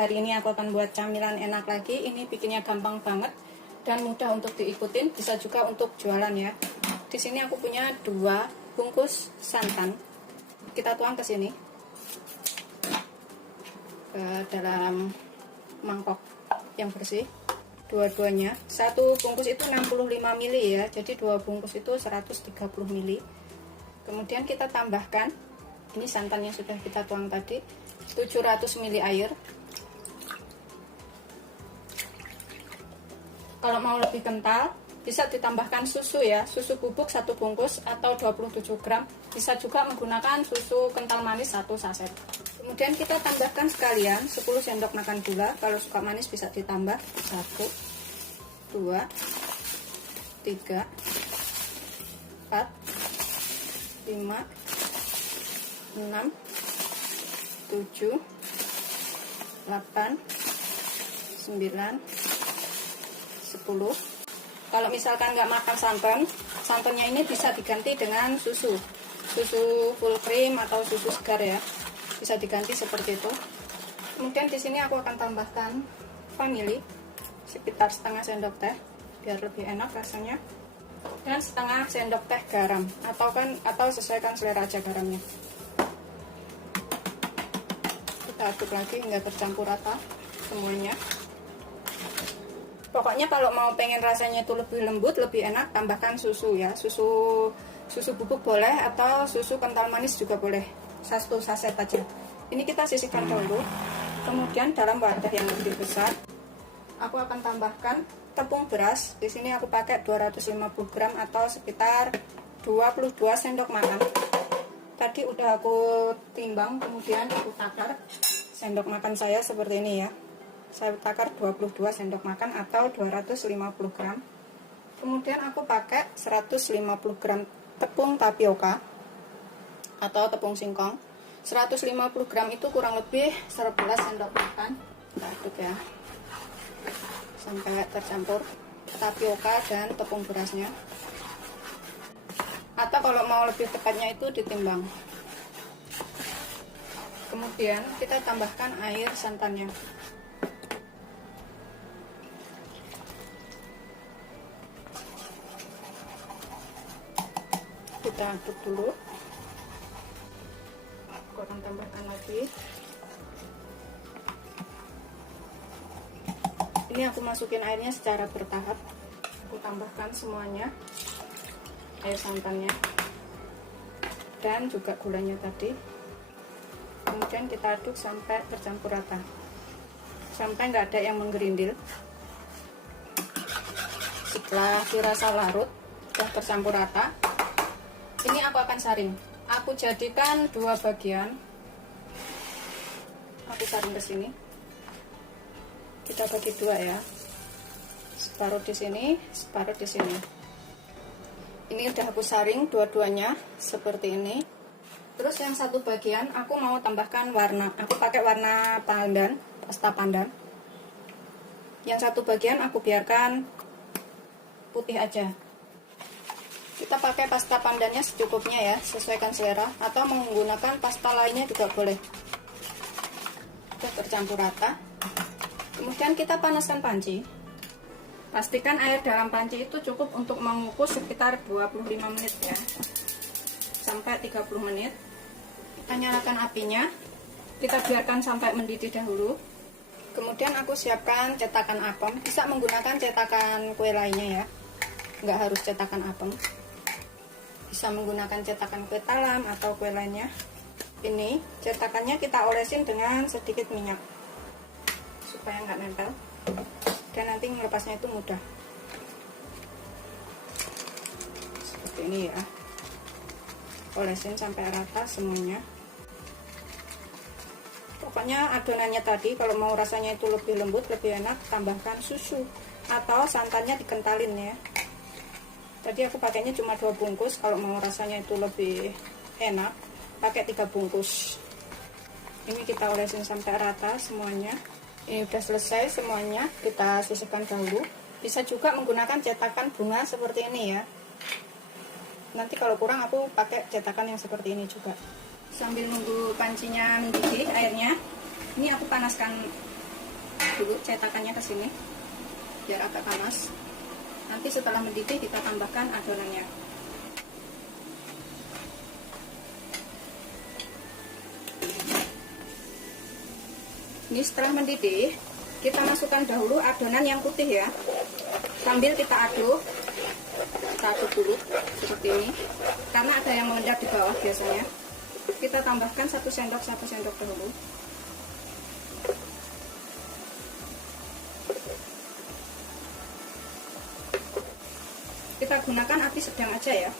hari ini aku akan buat camilan enak lagi. Ini bikinnya gampang banget dan mudah untuk diikutin, bisa juga untuk jualan ya. Di sini aku punya 2 bungkus santan. Kita tuang ke sini, ke dalam mangkok yang bersih. Dua-duanya, 1 bungkus itu 65 ml ya, jadi 2 bungkus itu 130 ml. Kemudian kita tambahkan, ini santan yang sudah kita tuang tadi, 700 ml air. Kalau mau lebih kental, bisa ditambahkan susu ya, susu bubuk 1 bungkus atau 27 gram. Bisa juga menggunakan susu kental manis 1 saset. Kemudian kita tambahkan sekalian 10 sendok makan gula. Kalau suka manis bisa ditambah 1, 2, 3, 4, 5, 6, 7, 8, 9, 10. Kalau misalkan nggak makan santan, santannya ini bisa diganti dengan susu full cream atau susu segar ya, bisa diganti seperti itu. Kemudian di sini aku akan tambahkan vanili sekitar setengah sendok teh biar lebih enak rasanya, dan setengah sendok teh garam atau sesuaikan selera aja garamnya. Kita aduk lagi hingga tercampur rata semuanya. Pokoknya kalau mau pengen rasanya itu lebih lembut, lebih enak, tambahkan susu ya. Susu bubuk boleh atau susu kental manis juga boleh. 1 saset aja. Ini kita sisihkan dulu. Kemudian dalam wadah yang lebih besar, aku akan tambahkan tepung beras. Di sini aku pakai 250 gram atau sekitar 22 sendok makan. Tadi udah aku timbang, kemudian aku takar. Sendok makan saya seperti ini ya. Saya takar 22 sendok makan atau 250 gram. Kemudian aku pakai 150 gram tepung tapioka atau tepung singkong. 150 gram itu kurang lebih 11 sendok makan. Kita aduk ya sampai tercampur tapioka dan tepung berasnya. Atau kalau mau lebih tepatnya itu ditimbang. Kemudian kita tambahkan air santannya. Kita aduk dulu. Aku akan tambahkan lagi. Ini aku masukin airnya secara bertahap. Aku tambahkan semuanya, air santannya dan juga gulanya tadi. Kemudian kita aduk sampai tercampur rata, sampai nggak ada yang menggerindil. Setelah dirasa larut, sudah tercampur rata, ini aku akan saring. Aku jadikan 2 bagian. Aku saring ke sini. Kita bagi 2 ya. Separuh di sini, separuh di sini. Ini udah aku saring dua-duanya seperti ini. Terus yang satu bagian aku mau tambahkan warna. Aku pakai warna pandan, pasta pandan. Yang satu bagian aku biarkan putih aja. Kita pakai pasta pandannya secukupnya ya, sesuaikan selera, atau menggunakan pasta lainnya juga boleh. Sudah tercampur rata. Kemudian kita panaskan panci. Pastikan air dalam panci itu cukup untuk mengukus sekitar 25 menit ya, sampai 30 menit. Kita nyalakan apinya, kita biarkan sampai mendidih dahulu. Kemudian aku siapkan cetakan apem, bisa menggunakan cetakan kue lainnya ya, nggak harus cetakan apem. Bisa menggunakan cetakan kue talam atau kue lainnya. Ini cetakannya kita olesin dengan sedikit minyak supaya nggak nempel, dan nanti melepasnya itu mudah. Seperti ini ya, olesin sampai rata semuanya. Pokoknya adonannya tadi kalau mau rasanya itu lebih lembut, lebih enak, tambahkan susu atau santannya dikentalin ya. Tadi aku pakainya cuma 2 bungkus, kalau mau rasanya itu lebih enak pakai 3 bungkus. Ini kita olesin sampai rata semuanya. Ini udah selesai semuanya, kita sisihkan dahulu. Bisa juga menggunakan cetakan bunga seperti ini ya. Nanti kalau kurang aku pakai cetakan yang seperti ini juga. Sambil nunggu pancinya mendidih airnya, ini aku panaskan dulu cetakannya ke sini biar agak panas. Nanti setelah mendidih kita tambahkan adonannya. Ini setelah mendidih, kita masukkan dahulu adonan yang putih ya. Sambil kita aduk dulu seperti ini. Karena ada yang mengendap di bawah biasanya. Kita tambahkan 1 sendok dahulu. Kita gunakan api sedang aja ya.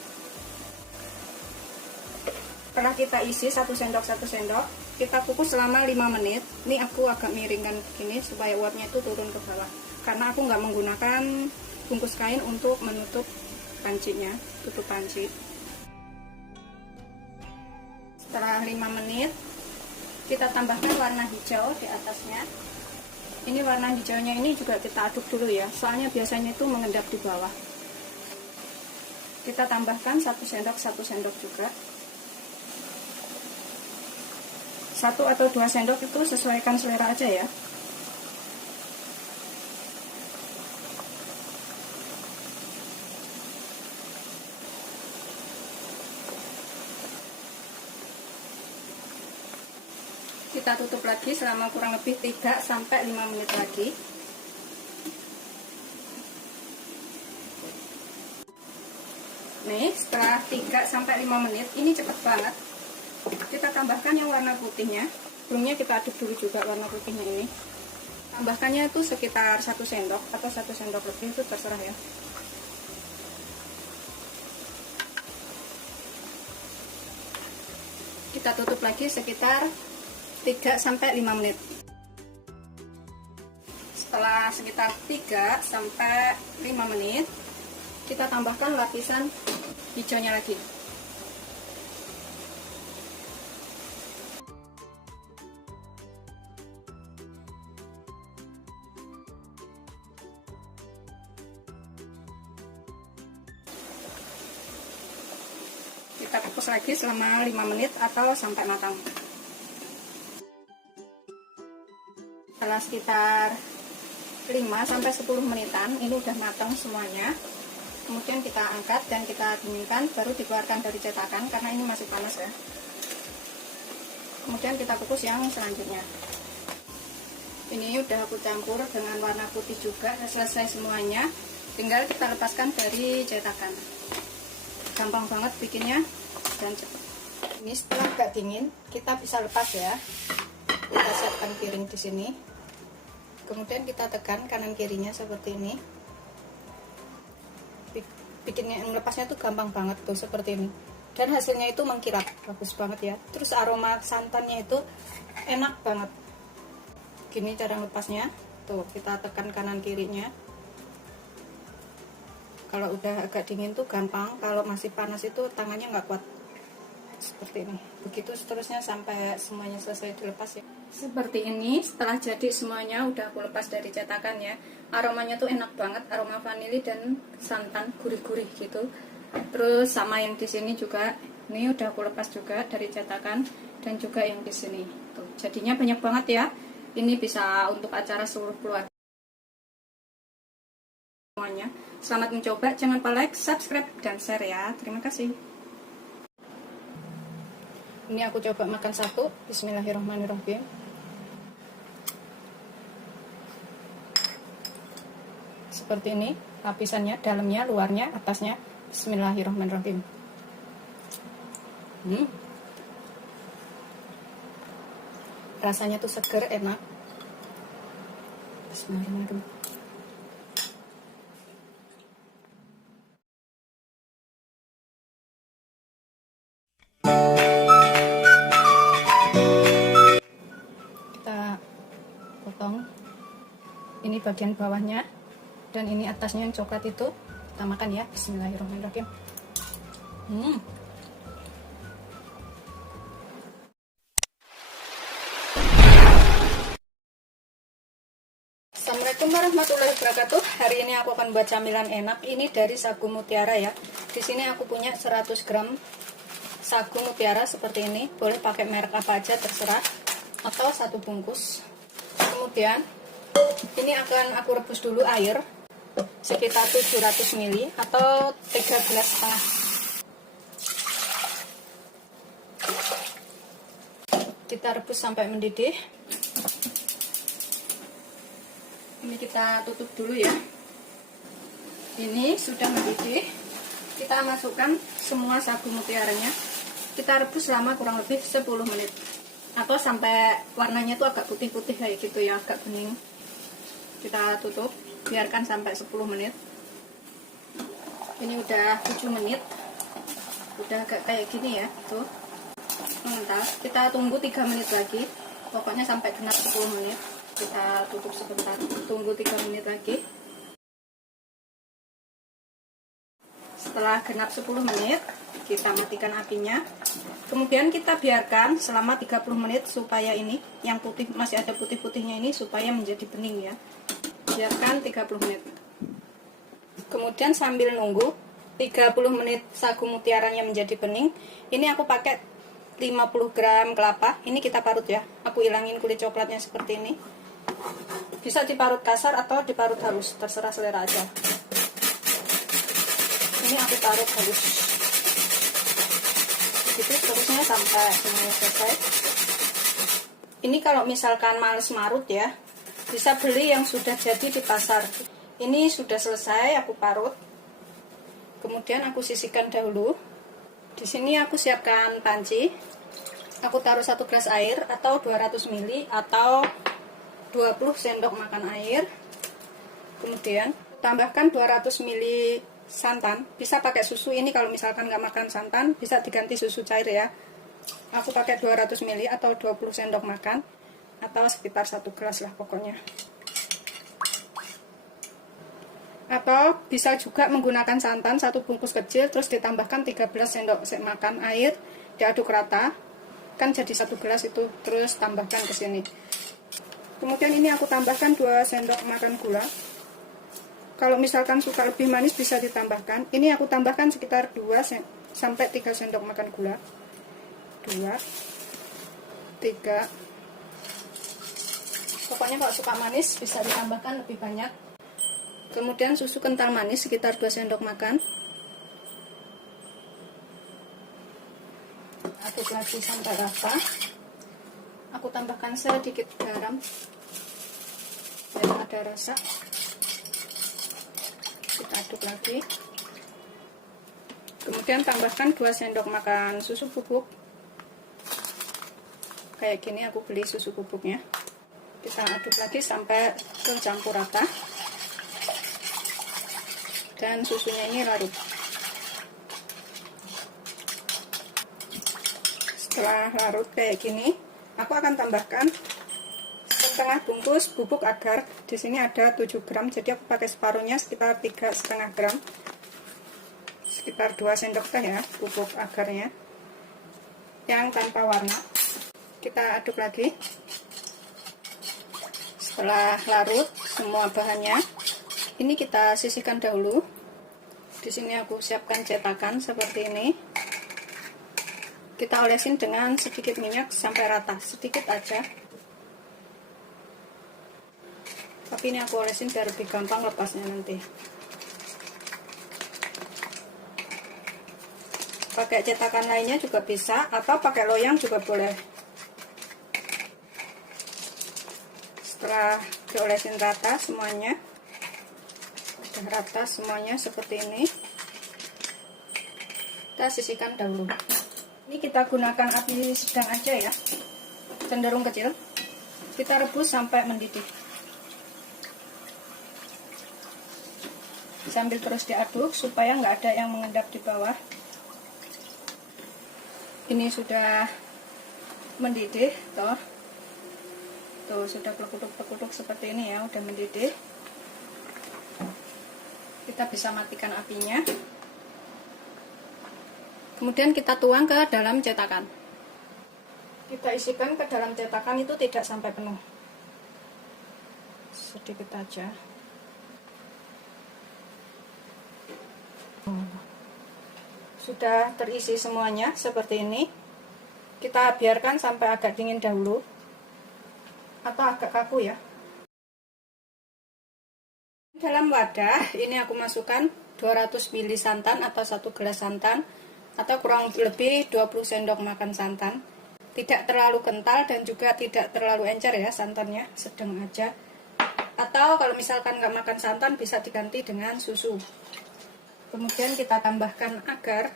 Setelah kita isi 1 sendok, kita kukus selama 5 menit. Ini aku agak miringkan begini supaya uapnya itu turun ke bawah. Karena aku nggak menggunakan bungkus kain untuk menutup pancinya, tutup panci. Setelah 5 menit, kita tambahkan warna hijau di atasnya. Ini warna hijaunya ini juga kita aduk dulu ya, soalnya biasanya itu mengendap di bawah. Kita tambahkan 1 sendok juga. 1 atau 2 sendok itu sesuaikan selera aja ya. Kita tutup lagi selama kurang lebih 3-5 menit lagi. Nih, setelah 3-5 menit, ini cepet banget. Kita tambahkan yang warna putihnya. Sebelumnya kita aduk dulu juga warna putihnya ini. Tambahkannya itu sekitar 1 sendok atau 1 sendok lebih, itu terserah ya. Kita tutup lagi sekitar 3-5 menit. Setelah sekitar 3-5 menit, kita tambahkan lapisan hijaunya lagi. Kita kukus lagi selama 5 menit atau sampai matang. Setelah sekitar 5-10 menitan, ini udah matang semuanya. Kemudian kita angkat dan kita dinginkan, baru dikeluarkan dari cetakan karena ini masih panas ya. Kemudian kita kukus yang selanjutnya. Ini udah aku campur dengan warna putih juga, selesai semuanya. Tinggal kita lepaskan dari cetakan. Gampang banget bikinnya dan cepat. Ini setelah agak dingin, kita bisa lepas ya. Kita siapkan piring di sini. Kemudian kita tekan kanan kirinya seperti ini. Bikinnya melepasnya tuh gampang banget tuh seperti ini. Dan hasilnya itu mengkilap, bagus banget ya. Terus aroma santannya itu enak banget. Gini cara lepasnya. Tuh, kita tekan kanan kirinya. Kalau udah agak dingin tuh gampang, kalau masih panas itu tangannya nggak kuat. Seperti ini. Begitu seterusnya sampai semuanya selesai dilepas ya. Seperti ini, setelah jadi semuanya udah aku lepas dari cetakan ya. Aromanya tuh enak banget, aroma vanili dan santan gurih-gurih gitu. Terus sama yang di sini juga, ini udah aku lepas juga dari cetakan dan juga yang di sini. Tuh, jadinya banyak banget ya. Ini bisa untuk acara seluruh keluarga semuanya. Selamat mencoba, jangan lupa like, subscribe, dan share ya. Terima kasih. Ini aku coba makan satu. Bismillahirrahmanirrahim. Seperti ini lapisannya, dalamnya, luarnya, atasnya. Bismillahirrahmanirrahim. Rasanya tuh seger, enak. Bismillahirrahmanirrahim. Kita potong. Ini bagian bawahnya dan ini atasnya yang coklat itu. Kita makan ya. Bismillahirrahmanirrahim. Assalamualaikum warahmatullahi wabarakatuh. Hari ini aku akan buat camilan enak. Ini dari sagu mutiara ya. Di sini aku punya 100 gram sagu mutiara seperti ini. Boleh pakai merek apa aja terserah, atau 1 bungkus. Kemudian Ini akan aku rebus dulu air sekitar 700 ml atau 3 gelas setengah. Kita rebus sampai mendidih. Ini kita tutup dulu ya. Ini sudah mendidih. Kita masukkan semua sagu mutiaranya. Kita rebus selama kurang lebih 10 menit. Atau sampai warnanya itu agak putih-putih kayak gitu ya, agak bening. Kita tutup, biarkan sampai 10 menit. Ini udah 7 menit. Udah agak kayak gini ya, tuh. Mengental. Kita tunggu 3 menit lagi. Pokoknya sampai genap 10 menit. Kita tutup sebentar. Tunggu 3 menit lagi. Setelah genap 10 menit, kita matikan apinya. Kemudian kita biarkan selama 30 menit supaya ini yang putih, masih ada putih-putihnya ini supaya menjadi bening ya. Biarkan 30 menit. Kemudian sambil nunggu 30 menit sagu mutiaranya menjadi bening, ini aku pakai 50 gram kelapa. Ini kita parut ya. Aku hilangin kulit coklatnya seperti ini. Bisa diparut kasar atau diparut halus, terserah selera aja. Ini aku parut halus. Gitu terusnya sampai semuanya selesai. Ini kalau misalkan males marut ya, bisa beli yang sudah jadi di pasar. Ini sudah selesai aku parut. Kemudian aku sisihkan dahulu. Di sini aku siapkan panci. Aku taruh 1 gelas air atau 200 ml atau 20 sendok makan air. Kemudian tambahkan 200 ml santan. Bisa pakai susu, ini kalau misalkan nggak makan santan bisa diganti susu cair ya. Aku pakai 200 ml atau 20 sendok makan atau sekitar 1 gelas lah pokoknya. Atau bisa juga menggunakan santan 1 bungkus kecil terus ditambahkan 13 sendok makan air, diaduk rata. Kan jadi 1 gelas itu, terus tambahkan ke sini. Kemudian ini aku tambahkan 2 sendok makan gula. Kalau misalkan suka lebih manis bisa ditambahkan. Ini aku tambahkan sekitar 2 sampai 3 sendok makan gula. 2 3. Pokoknya kalau suka manis bisa ditambahkan lebih banyak. Kemudian susu kental manis sekitar 2 sendok makan. Aduk lagi sampai rata. Aku tambahkan sedikit garam biar ada rasa. Kita aduk lagi. Kemudian tambahkan 2 sendok makan susu bubuk. Kayak gini aku beli susu bubuknya. Kita aduk lagi sampai tercampur rata. Dan susunya ini larut. Setelah larut kayak gini, aku akan tambahkan setengah bungkus bubuk agar. Di sini ada 7 gram, jadi aku pakai separuhnya sekitar 3,5 gram. Sekitar 2 sendok teh ya bubuk agarnya. Yang tanpa warna. Kita aduk lagi. Setelah larut semua bahannya, ini kita sisihkan dahulu. Di sini aku siapkan cetakan seperti ini. Kita olesin dengan sedikit minyak sampai rata, sedikit aja. Tapi ini aku olesin biar lebih gampang lepasnya nanti. Pakai cetakan lainnya juga bisa, atau pakai loyang juga boleh. Setelah diolesin rata semuanya, udah rata semuanya seperti ini, kita sisihkan dahulu. Ini kita gunakan api sedang aja ya, cenderung kecil. Kita rebus sampai mendidih. Sambil terus diaduk supaya nggak ada yang mengendap di bawah. Ini sudah mendidih, tuh sudah berkutuk-berkutuk seperti ini ya, udah mendidih. Kita bisa matikan apinya. Kemudian kita tuang ke dalam cetakan. Kita isikan ke dalam cetakan itu tidak sampai penuh, sedikit aja. Sudah terisi semuanya seperti ini. Kita biarkan sampai agak dingin dahulu atau agak kaku ya. Dalam wadah ini aku masukkan 200 ml santan atau 1 gelas santan atau kurang lebih 20 sendok makan santan. Tidak terlalu kental dan juga tidak terlalu encer ya santannya, sedang aja. Atau kalau misalkan nggak makan santan bisa diganti dengan susu. Kemudian kita tambahkan agar,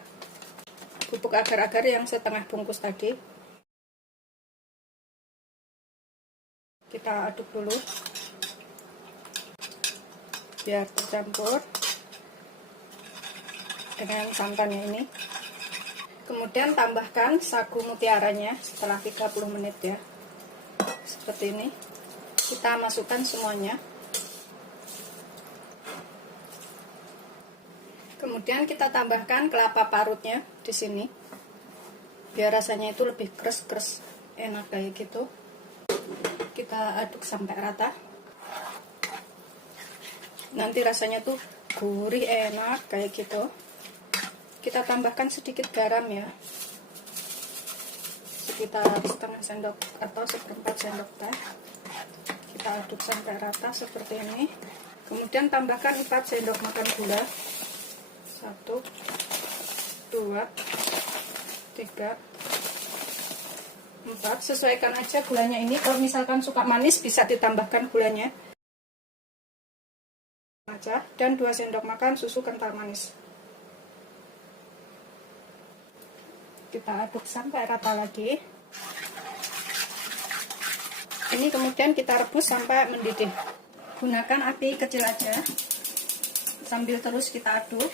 bubuk agar-agar yang setengah bungkus tadi. Kita aduk dulu biar tercampur dengan santannya ini. Kemudian tambahkan sagu mutiaranya setelah 30 menit ya, seperti ini. Kita masukkan semuanya. Kemudian kita tambahkan kelapa parutnya di sini biar rasanya itu lebih kres-kres enak kayak gitu. Kita aduk sampai rata. Nanti rasanya tuh gurih enak kayak gitu. Kita tambahkan sedikit garam ya, sekitar setengah sendok atau seperempat sendok teh. Kita aduk sampai rata seperti ini. Kemudian tambahkan 4 sendok makan gula. 1, 2, 3, 4. Sesuaikan aja gulanya ini. Kalau misalkan suka manis bisa ditambahkan gulanya aja. Dan 2 sendok makan susu kental manis. Kita aduk sampai rata lagi. Ini kemudian kita rebus sampai mendidih. Gunakan api kecil aja. Sambil terus kita aduk.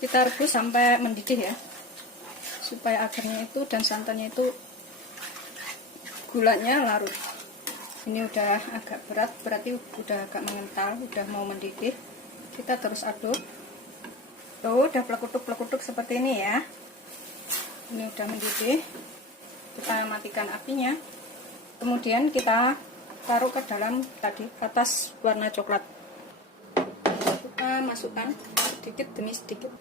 Kita rebus sampai mendidih ya. Supaya agarnya itu dan santannya itu gulanya larut. Ini udah agak berat, berarti udah agak mengental, udah mau mendidih. Kita terus aduk. Tuh, udah pelekutuk-pelekutuk seperti ini ya. Ini udah mendidih. Kita matikan apinya. Kemudian kita taruh ke dalam tadi, atas warna coklat. Kita masukkan sedikit demi sedikit.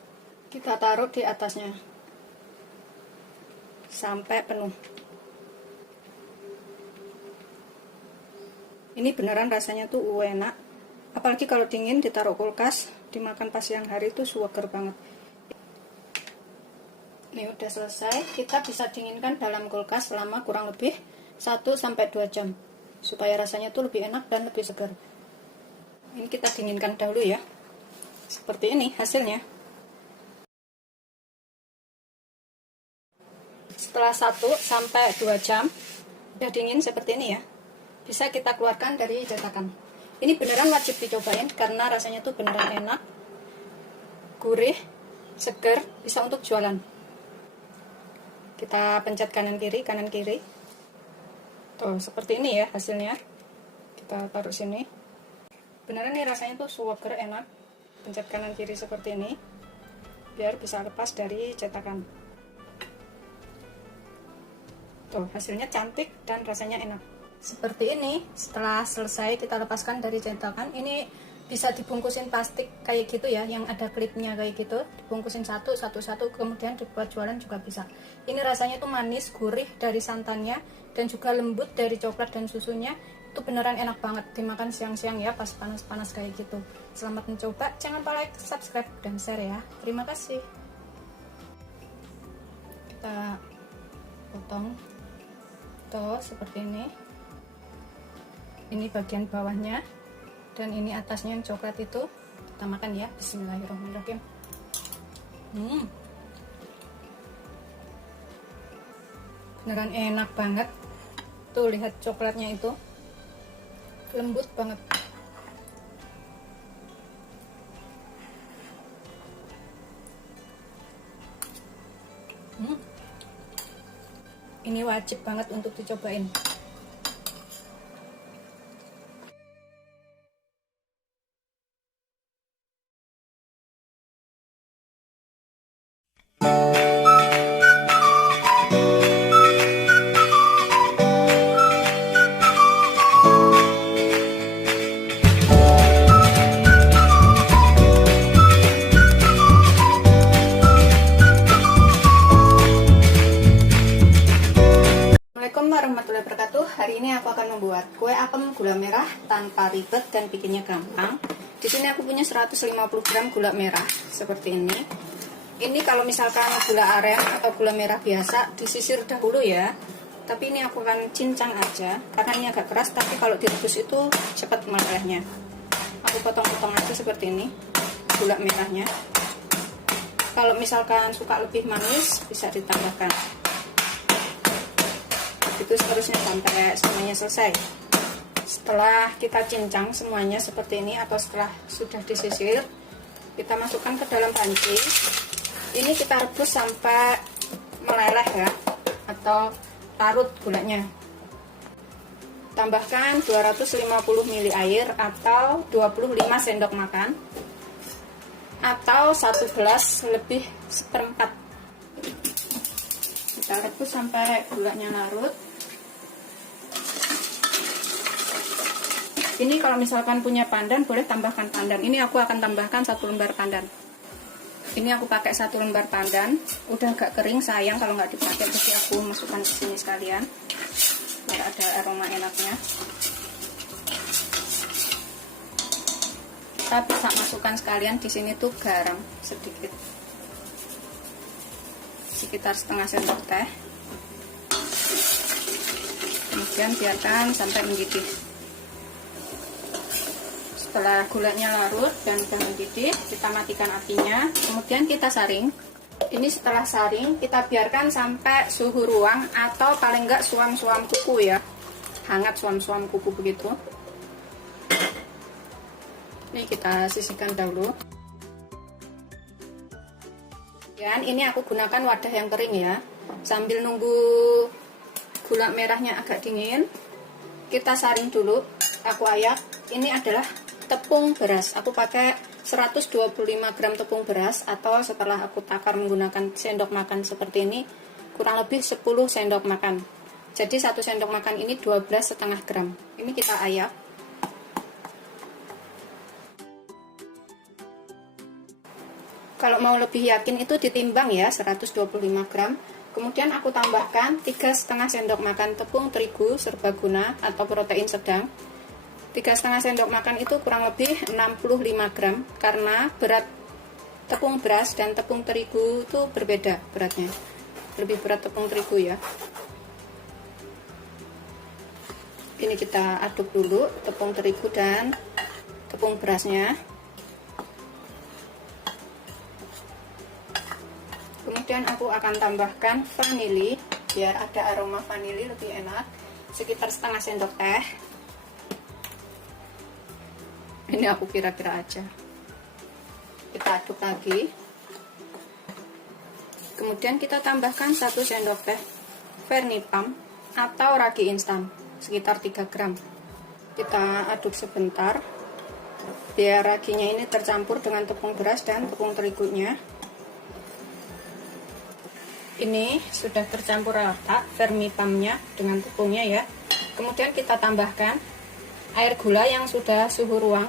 Kita taruh di atasnya. Sampai penuh. Ini beneran rasanya tuh enak. Apalagi kalau dingin ditaruh kulkas, dimakan pas siang hari itu seger banget. Ini udah selesai. Kita bisa dinginkan dalam kulkas selama kurang lebih 1-2 jam supaya rasanya tuh lebih enak dan lebih segar. Ini kita dinginkan dahulu ya. Seperti ini hasilnya. Setelah 1-2 jam udah dingin seperti ini ya, bisa kita keluarkan dari cetakan. Ini beneran wajib dicobain karena rasanya tuh beneran enak, gurih, seger, bisa untuk jualan. Kita pencet kanan kiri. Tuh seperti ini ya hasilnya. Kita taruh sini. Beneran nih rasanya tuh seger, enak. Pencet kanan kiri seperti ini biar bisa lepas dari cetakan. Tuh hasilnya cantik dan rasanya enak. Seperti ini. Setelah selesai kita lepaskan dari cetakan. Ini bisa dibungkusin plastik kayak gitu ya, yang ada klipnya kayak gitu. Dibungkusin satu, kemudian dibuat jualan juga bisa. Ini rasanya tuh manis, gurih dari santannya, dan juga lembut dari coklat dan susunya. Itu beneran enak banget dimakan siang-siang ya, pas panas-panas kayak gitu. Selamat mencoba. Jangan lupa like, subscribe, dan share ya. Terima kasih. Kita potong tuh seperti ini. Ini bagian bawahnya dan ini atasnya yang coklat itu. Kita makan ya. Bismillahirrahmanirrahim. Beneran enak banget. Tuh lihat coklatnya itu lembut banget. Ini wajib banget untuk dicobain. Assalamualaikum warahmatullahi wabarakatuh. mudah, tanpa ribet, dan bikinnya gampang. Di sini aku punya 150 gram gula merah seperti ini. Ini kalau misalkan gula aren atau gula merah biasa disisir dahulu ya. Tapi ini aku akan cincang aja karena ini agak keras, tapi kalau direbus itu cepat melelehnya. Aku potong-potong aja seperti ini gula merahnya. Kalau misalkan suka lebih manis bisa ditambahkan. Itu seterusnya sampai semuanya selesai. Setelah kita cincang semuanya seperti ini atau setelah sudah disisir, kita masukkan ke dalam panci. Ini kita rebus sampai meleleh ya, atau larut gulanya. Tambahkan 250 ml air atau 25 sendok makan atau 1 gelas lebih seperempat. Kita rebus sampai gulanya larut. Ini kalau misalkan punya pandan boleh tambahkan pandan. Ini aku akan tambahkan 1 lembar pandan. Ini aku pakai 1 lembar pandan. Udah agak kering, sayang kalau nggak dipakai, jadi aku masukkan ke sini sekalian biar ada aroma enaknya. Kita bisa masukkan sekalian di sini tuh garam sedikit, sekitar setengah sendok teh. Kemudian biarkan sampai mendidih. Setelah gulanya larut dan sudah mendidih, kita matikan apinya. Kemudian kita saring. Ini setelah saring, kita biarkan sampai suhu ruang atau paling enggak suam-suam kuku ya. Hangat suam-suam kuku begitu. Ini kita sisihkan dahulu. Dan ini aku gunakan wadah yang kering ya. Sambil nunggu gula merahnya agak dingin, kita saring dulu. Aku ayak. Ini adalah tepung beras. Aku pakai 125 gram tepung beras, atau setelah aku takar menggunakan sendok makan seperti ini, kurang lebih 10 sendok makan. Jadi 1 sendok makan ini 12,5 gram. Ini kita ayak. Kalau mau lebih yakin itu ditimbang ya, 125 gram. Kemudian aku tambahkan 3,5 sendok makan tepung terigu serbaguna atau protein sedang. 3,5 sendok makan itu kurang lebih 65 gram, karena berat tepung beras dan tepung terigu itu berbeda beratnya. Lebih berat tepung terigu ya. Ini kita aduk dulu tepung terigu dan tepung berasnya. Kemudian aku akan tambahkan vanili biar ada aroma vanili lebih enak, sekitar setengah sendok teh. Ini aku kira-kira aja. Kita aduk lagi. Kemudian kita tambahkan 1 sendok teh Vernipam atau ragi instan, sekitar 3 gram. Kita aduk sebentar biar raginya ini tercampur dengan tepung beras dan tepung terigunya. Ini sudah tercampur rata Vernipamnya dengan tepungnya ya. Kemudian kita tambahkan air gula yang sudah suhu ruang,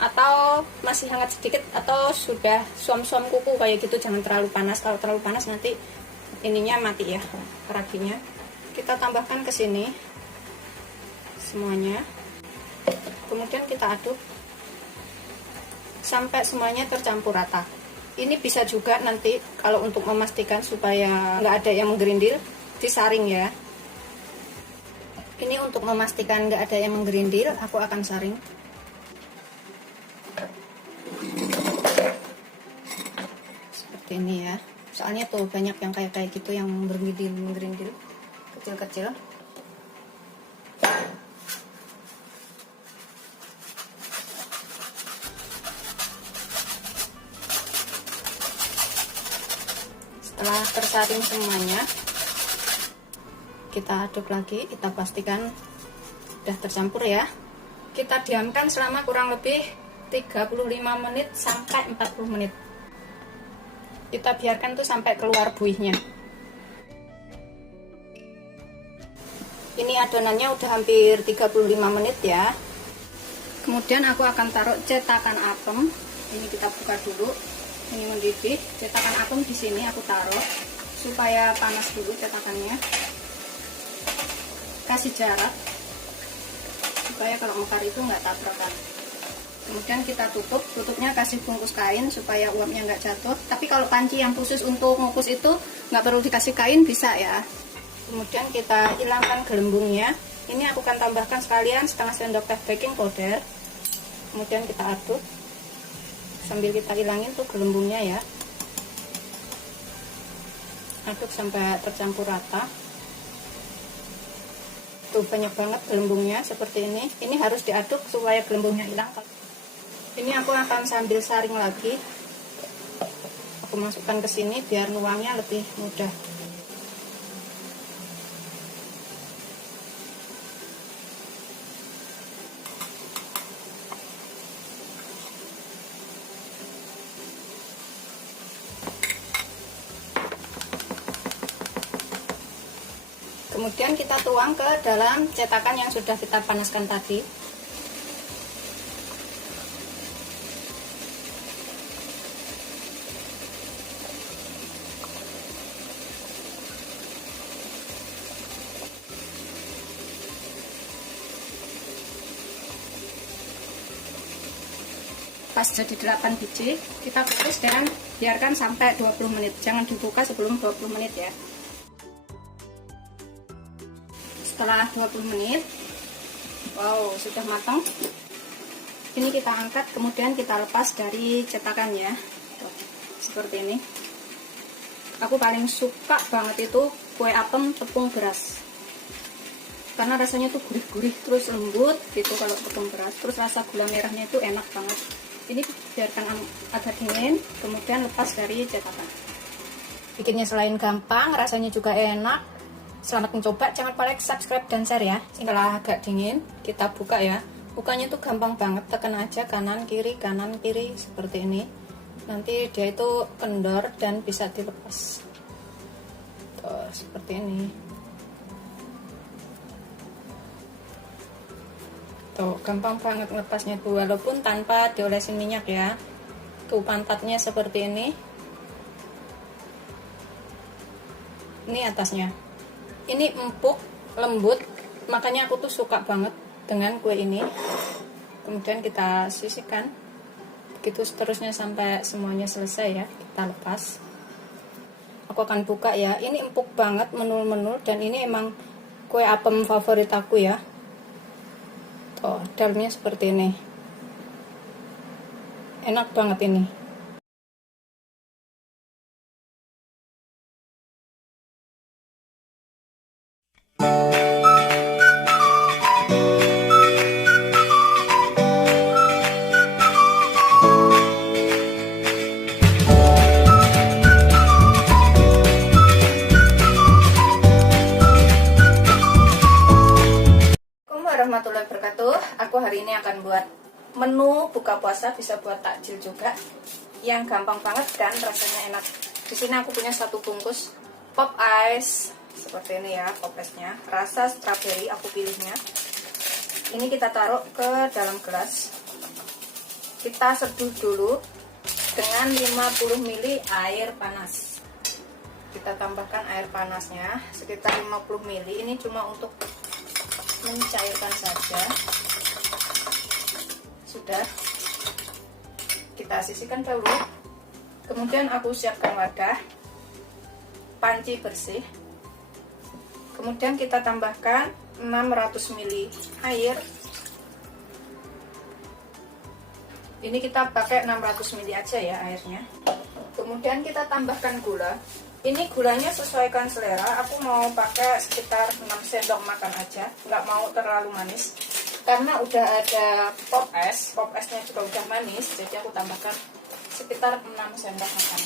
atau masih hangat sedikit, atau sudah suam-suam kuku kayak gitu, jangan terlalu panas. Kalau terlalu panas nanti ininya mati ya, raginya. Kita tambahkan ke sini semuanya. Kemudian kita aduk sampai semuanya tercampur rata. Ini bisa juga nanti kalau untuk memastikan supaya nggak ada yang menggerindil, disaring ya. Ini untuk memastikan nggak ada yang menggerindil, aku akan saring. Seperti ini ya. Soalnya tuh banyak yang kayak gitu yang menggerindil kecil-kecil. Setelah tersaring semuanya, kita aduk lagi, kita pastikan udah tercampur ya. Kita diamkan selama kurang lebih 35 menit sampai 40 menit. Kita biarkan tuh sampai keluar buihnya. Ini adonannya udah hampir 35 menit ya. Kemudian aku akan taruh cetakan apem. Ini kita buka dulu. Ini mendidih. Cetakan apem di sini aku taruh supaya panas dulu cetakannya. Kasih jarak supaya kalau mekar itu nggak tabrakan. Kemudian kita tutup, tutupnya kasih bungkus kain supaya uapnya nggak jatuh. Tapi kalau panci yang khusus untuk ngukus itu nggak perlu dikasih kain, bisa ya. Kemudian kita hilangkan gelembungnya. Ini aku akan tambahkan sekalian setengah sendok teh baking powder. Kemudian kita aduk sambil kita hilangin tuh gelembungnya ya. Aduk sampai tercampur rata. Tuh banyak banget gelembungnya seperti ini. Ini harus diaduk supaya gelembungnya hilang. Ini aku akan sambil saring lagi. Aku masukkan ke sini biar nuangnya lebih mudah. Kemudian kita tuang ke dalam cetakan yang sudah kita panaskan tadi. Pas jadi 8 biji, kita kukus dan biarkan sampai 20 menit. Jangan dibuka sebelum 20 menit ya. Setelah 20 menit, wow, sudah matang. Ini kita angkat, kemudian kita lepas dari cetakannya. Seperti ini. Aku paling suka banget itu kue apem tepung beras. Karena rasanya tuh gurih-gurih, terus lembut gitu kalau tepung beras. Terus rasa gula merahnya itu enak banget. Ini biarkan agak dingin, kemudian lepas dari cetakan. Bikinnya selain gampang, rasanya juga enak. Selamat mencoba, jangan lupa like, subscribe, dan share ya. Setelah agak dingin, kita buka ya. Bukanya tuh gampang banget, tekan aja kanan kiri seperti ini. Nanti dia itu kendor dan bisa dilepas. Tuh, seperti ini. Tuh, gampang banget lepasnya tuh, walaupun tanpa diolesin minyak ya. Tuh pantatnya seperti ini. Ini atasnya. Ini empuk, lembut, makanya aku tuh suka banget dengan kue ini. Kemudian kita sisihkan. Begitu seterusnya sampai semuanya selesai ya. Kita lepas. Aku akan buka ya. Ini empuk banget, menul-menul, dan ini emang kue apem favorit aku ya. Tuh, dalamnya seperti ini. Enak banget ini. Warahmatullahi wabarakatuh. Aku hari ini akan buat menu buka puasa, bisa buat takjil juga, yang gampang banget dan rasanya enak. Di sini aku punya satu bungkus pop ice seperti ini ya, pop ice-nya rasa strawberry aku pilihnya. Ini kita taruh ke dalam gelas. Kita seduh dulu dengan 50 ml air panas. Kita tambahkan air panasnya sekitar 50 ml. Ini cuma untuk mencairkan saja. Sudah, kita sisihkan dahulu. Kemudian aku siapkan wadah, panci bersih. Kemudian kita tambahkan 600 ml air. Ini kita pakai 600 ml aja ya airnya. Kemudian kita tambahkan gula. Ini gulanya sesuaikan selera. Aku mau pakai sekitar 6 sendok makan aja, nggak mau terlalu manis. Karena udah ada pop es-nya juga udah manis, jadi aku tambahkan sekitar 6 sendok makan.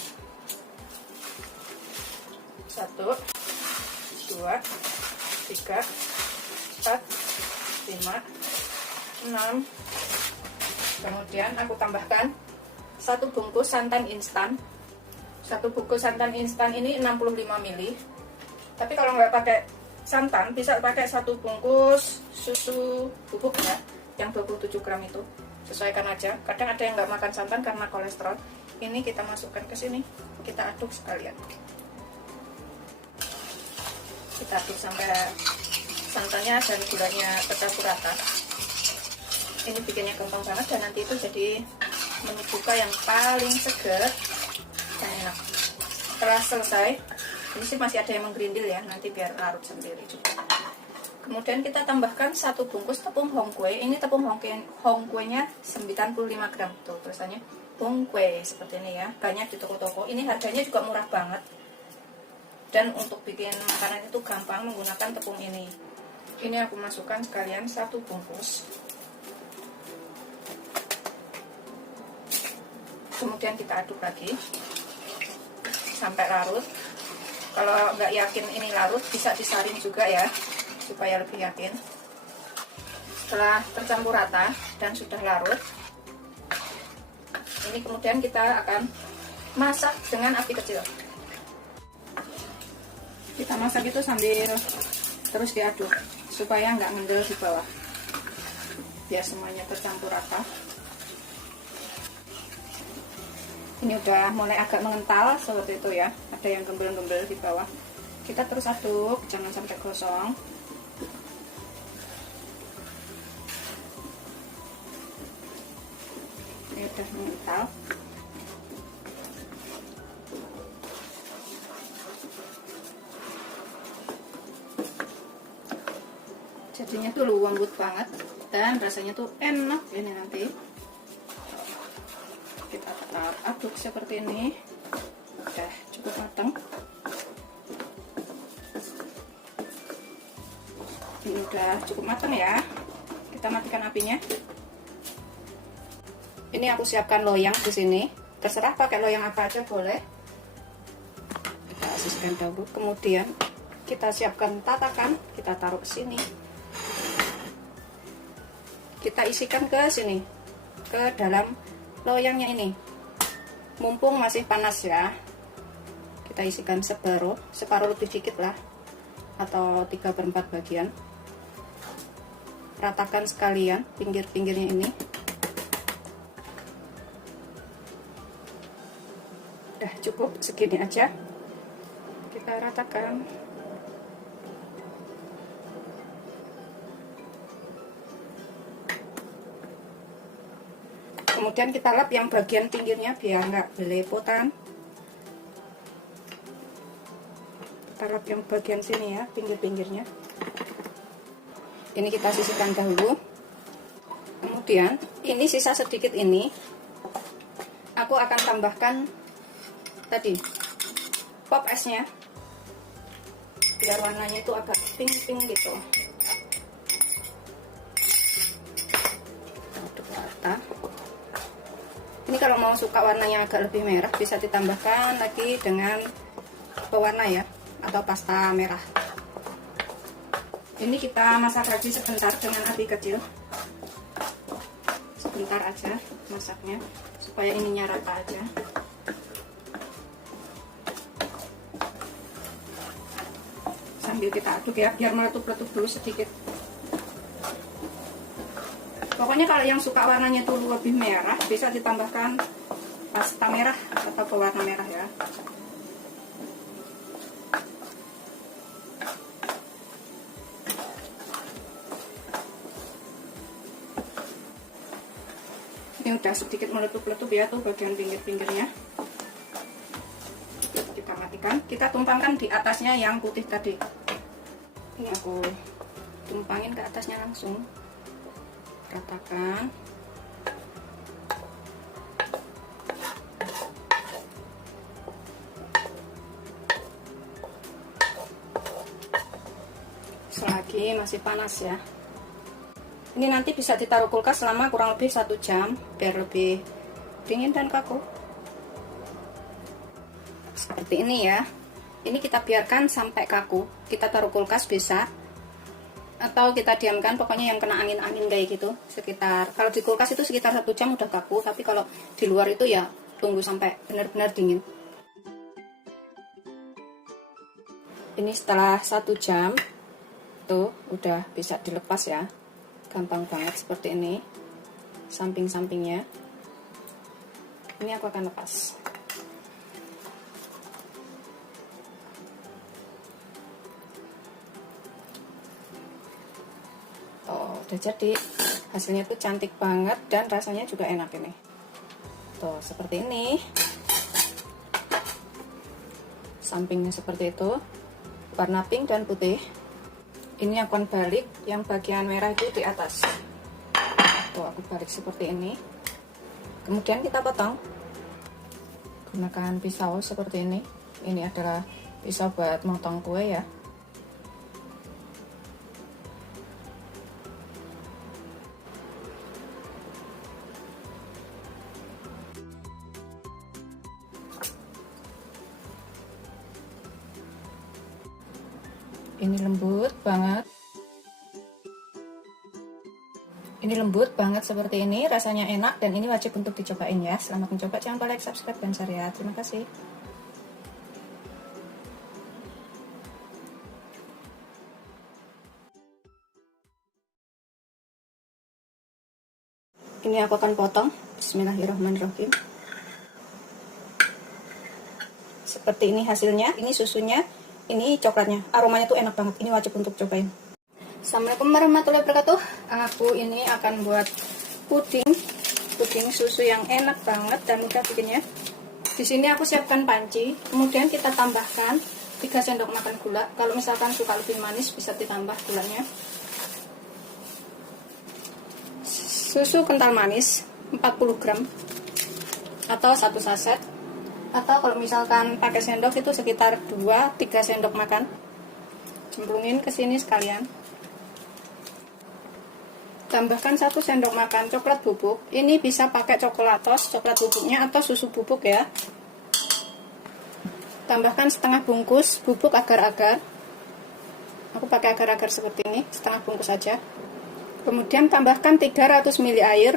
1, 2, 3, 4, 5, 6. Kemudian aku tambahkan 1 bungkus santan instan. 1 bungkus santan instan ini 65 ml. Tapi kalau nggak pakai santan, bisa pakai 1 bungkus susu bubuk ya, yang 27 gram itu. Sesuaikan aja. Kadang ada yang nggak makan santan karena kolesterol. Ini kita masukkan ke sini, kita aduk sekalian. Kita aduk sampai santannya dan gulanya tercampur rata. Ini bikinnya gampang banget dan nanti itu jadi menu buka yang paling seger dan enak. Setelah selesai, ini sih masih ada yang menggerindil ya, nanti biar larut sendiri juga. Kemudian kita tambahkan 1 bungkus tepung hongkwe. Ini tepung hongkwe-nya 95 gram tuh tulisannya hongkwe seperti ini ya. Banyak di toko-toko. Ini harganya juga murah banget. Dan untuk bikin makanan itu gampang menggunakan tepung ini. Ini aku masukkan sekalian 1 bungkus. Kemudian kita aduk lagi sampai larut. Kalau nggak yakin ini larut, bisa disaring juga ya, supaya lebih yakin. Setelah tercampur rata dan sudah larut, ini kemudian kita akan masak dengan api kecil. Kita masak itu sambil terus diaduk supaya nggak ngendel di bawah, biar semuanya tercampur rata. Ini udah mulai agak mengental seperti itu ya, ada yang gembel-gembel di bawah. Kita terus aduk, jangan sampai gosong. Ini udah mengental. Jadinya tuh lembut banget dan rasanya tuh enak ini nanti. Kita tetap aduk seperti ini. Udah cukup matang. Ini udah cukup matang ya. Kita matikan apinya. Ini aku siapkan loyang di sini. Terserah pakai loyang apa aja boleh. Kita sisihkan dahulu. Kemudian kita siapkan tatakan. Kita taruh sini. Kita isikan ke sini, ke dalam loyangnya ini. Mumpung masih panas ya, kita isikan separuh lebih dikit lah, atau 3/4 bagian. Ratakan sekalian pinggir-pinggirnya ini. Udah cukup segini aja, kita ratakan. Kemudian kita lap yang bagian pinggirnya biar nggak belepotan. Kita lap yang bagian sini ya, pinggir-pinggirnya. Ini kita sisihkan dahulu. Kemudian ini sisa sedikit ini aku akan tambahkan tadi pop esnya biar warnanya itu agak pink-pink gitu. Aduk rata. Ini kalau mau suka warnanya agak lebih merah, bisa ditambahkan lagi dengan pewarna ya, atau pasta merah. Ini kita masak lagi sebentar dengan api kecil. Sebentar aja masaknya, supaya ininya rata aja. Sambil kita aduk ya, biar meletup-letup dulu sedikit. Pokoknya kalau yang suka warnanya tuh lebih merah, bisa ditambahkan pasta merah atau pewarna merah ya. Ini udah sedikit meletup-letup ya tuh bagian pinggir-pinggirnya. Kita matikan, kita tumpangkan di atasnya yang putih tadi. Ini aku tumpangin ke atasnya langsung. Ratakan. Selagi masih panas ya. Ini nanti bisa ditaruh kulkas selama kurang lebih 1 jam biar lebih dingin dan kaku. Seperti ini ya. Ini kita biarkan sampai kaku. Kita taruh kulkas bisa, atau kita diamkan, pokoknya yang kena angin-angin kayak gitu sekitar, kalau di kulkas itu sekitar 1 jam udah kaku, tapi kalau di luar itu ya tunggu sampai benar-benar dingin. Ini setelah 1 jam tuh udah bisa dilepas ya, gampang banget seperti ini samping-sampingnya. Ini aku akan lepas. udah jadi. Hasilnya tuh cantik banget dan rasanya juga enak ini. Tuh, seperti ini. Sampingnya seperti itu. Warna pink dan putih. Ini akan balik, yang bagian merah itu di atas. Tuh, aku balik seperti ini. Kemudian kita potong. Gunakan pisau seperti ini. Ini adalah pisau buat motong kue ya. Ini lembut banget. Ini lembut banget seperti ini, rasanya enak dan ini wajib untuk dicobain ya. Selamat mencoba, jangan lupa like, subscribe, dan share ya. Terima kasih. Ini aku akan potong. Bismillahirrahmanirrahim. Seperti ini hasilnya. Ini susunya, ini coklatnya. Aromanya tuh enak banget. Ini wajib untuk cobain. Assalamualaikum warahmatullahi wabarakatuh. Aku ini akan buat puding susu yang enak banget dan mudah bikinnya. Di sini aku siapkan panci, kemudian kita tambahkan 3 sendok makan gula. Kalau misalkan suka lebih manis bisa ditambah gulanya. Susu kental manis 40 gram atau 1 saset. Atau kalau misalkan pakai sendok itu sekitar 2-3 sendok makan. Cemplungin ke sini sekalian. Tambahkan 1 sendok makan coklat bubuk. Ini bisa pakai coklatos, coklat bubuknya, atau susu bubuk ya. Tambahkan setengah bungkus bubuk agar-agar. Aku pakai agar-agar seperti ini, setengah bungkus saja. Kemudian tambahkan 300 ml air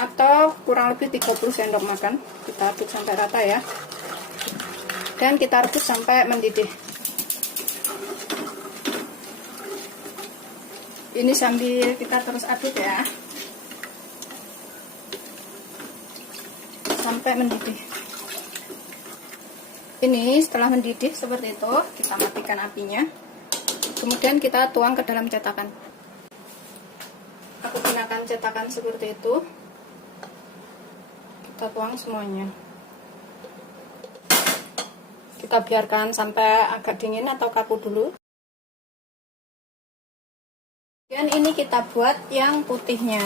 atau kurang lebih 30 sendok makan. Kita aduk sampai rata ya. Dan kita rebus sampai mendidih. Ini sambil kita terus aduk ya, sampai mendidih. Ini setelah mendidih seperti itu, kita matikan apinya. Kemudian kita tuang ke dalam cetakan. Aku gunakan cetakan seperti itu. Kita tuang semuanya. Kita biarkan sampai agak dingin atau kaku dulu. Dan ini kita buat yang putihnya,